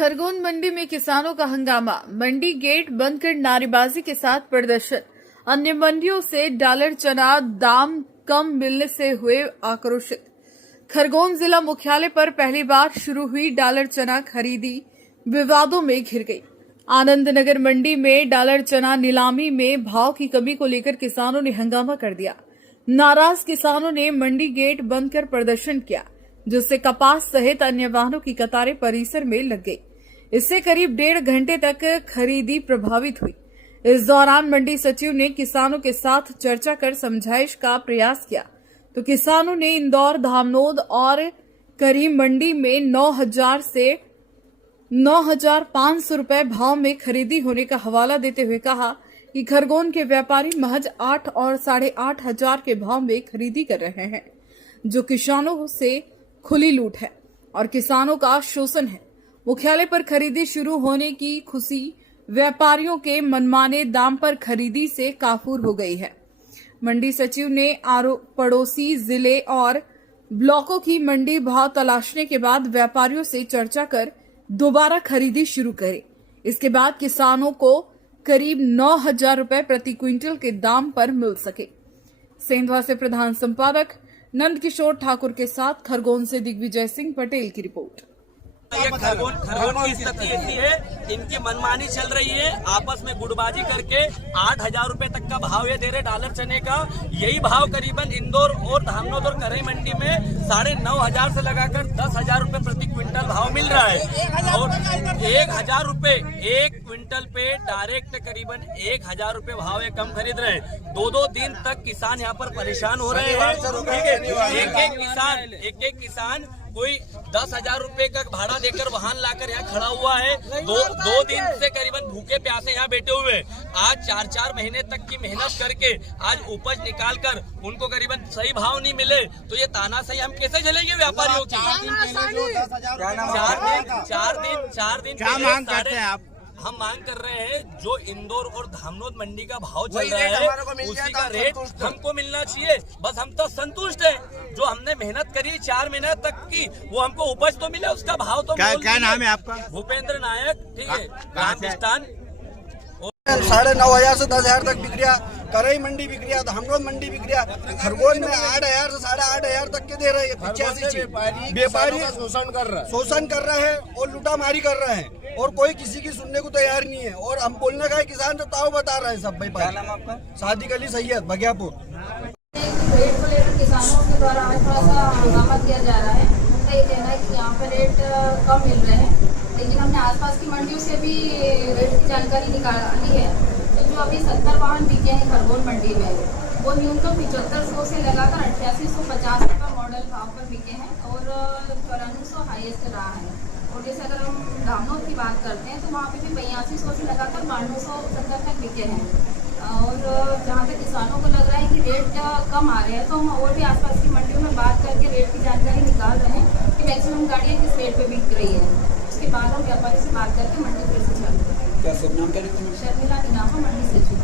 खरगोन मंडी में किसानों का हंगामा। मंडी गेट बंद कर नारेबाजी के साथ प्रदर्शन। अन्य मंडियों से डॉलर चना दाम कम मिलने से हुए आक्रोशित। खरगोन जिला मुख्यालय पर पहली बार शुरू हुई डॉलर चना खरीदी विवादों में घिर गई। आनंद नगर मंडी में डॉलर चना नीलामी में भाव की कमी को लेकर किसानों ने हंगामा कर दिया। नाराज किसानों ने मंडी गेट बंद कर प्रदर्शन किया, जिससे कपास सहित अन्य वाहनों की कतारें परिसर में लग गई। इससे करीब 1.5 घंटे तक खरीदी प्रभावित हुई। इस दौरान मंडी सचिव ने किसानों के साथ चर्चा कर समझाइश का प्रयास किया, तो किसानों ने इंदौर, धामनोद और करीम मंडी में 9,000 से 9,500 रुपए भाव में खरीदी होने का हवाला देते हुए कहा कि खरगोन के व्यापारी महज 8 और 8,500 के भाव में खरीदी कर रहे हैं, जो किसानों से खुली लूट है और किसानों का शोषण है। मुख्यालय पर खरीदी शुरू होने की खुशी व्यापारियों के मनमाने दाम पर खरीदी से काफूर हो गई है। मंडी सचिव ने पड़ोसी जिले और ब्लॉकों की मंडी भाव तलाशने के बाद व्यापारियों से चर्चा कर दोबारा खरीदी शुरू करे। इसके बाद किसानों को करीब 9,000 रुपए प्रति क्विंटल के दाम पर मिल सके। सेंधवा से प्रधान संपादक नंद किशोर ठाकुर के साथ खरगोन से दिग्विजय सिंह पटेल की रिपोर्ट। ये खरगोन की स्थिति ऐसी है, इनकी मनमानी चल रही है। आपस में गुटबाजी करके 8,000 रुपए तक का भाव ये दे रहे डॉलर चने का। यही भाव करीबन इंदौर और धामनोद और करई मंडी में 9,500 से लगाकर 10,000 रुपए प्रति क्विंटल भाव मिल रहा है। और 1,000 रुपए एक क्विंटल पे डायरेक्ट करीबन 1,000 रुपए भाव ये कम खरीद रहे हैं। 2-2 दिन तक किसान यहाँ पर परेशान हो रहे हैं। एक किसान कोई 10,000 रुपए का भाड़ा देकर वाहन लाकर यहाँ खड़ा हुआ है। दो दिन से करीबन भूखे प्यासे यहाँ बैठे हुए। आज 4-4 महीने तक की मेहनत करके आज उपज निकाल कर उनको करीबन सही भाव नहीं मिले, तो ये तानाशाही हम कैसे झेलेंगे व्यापारियों की? 4 दिन क्या मांग करते हैं आप? हम मांग कर रहे हैं जो इंदौर और धामनोद मंडी का भाव चल रहा है उसी का रेट हमको मिलना चाहिए। बस हम तो संतुष्ट हैं। जो हमने मेहनत करी 4 महीने तक की, वो हमको उपज तो मिला, उसका भाव तो क्या नाम है आपका? भूपेंद्र नायक, ठीक है, राजस्थान। 9,500 से 10,000 तक बिक रहा। करई मंडी बिक रहा, धामनोद मंडी बिक रहा। खरगोन में 8,000 से 8,500 तक के दे रहे हैं। 85 व्यापारी शोषण कर रहे हैं और लूटामारी कर रहे हैं, और कोई किसी की सुनने को तैयार नहीं है। और हम बोलने का किसान तो ताव बता रहे हैं सब भाई। क्या नाम आपका? सादिक अली सैयद, बगियापुर। रेट को लेकर किसानों के द्वारा आज थोड़ा सा हंगामा किया जा रहा है। उनका ये कहना है कि यहाँ पे रेट कम मिल रहे हैं, लेकिन हमने आसपास की मंडियों से भी रेट की जानकारी निकाली है। तो जो अभी 70 वाहन बिके हैं खरगोन मंडी में, वो न्यूनतम 7500 से लगाकर 8850 रुपये मॉडल भाव पर बिके हैं और 9400 हाईएस्ट रहा है। और जैसे अगर हम धामनोद की बात करते हैं तो वहाँ पे भी 8500 से लगाकर 9270 तक बिके हैं। और जहाँ तक किसानों को लग रहा है कि रेट कम आ रहे हैं, तो हम और भी आसपास की मंडियों में बात करके रेट की जानकारी निकाल रहे हैं कि मैक्सिमम गाड़ियाँ किस रेट पे बिक रही है। उसके बाद हम व्यापारी से बात करके मंडी फिर से चालू करेंगे। क्या सब नाम करें? शर्मिला इनामा, मंडी सचिव।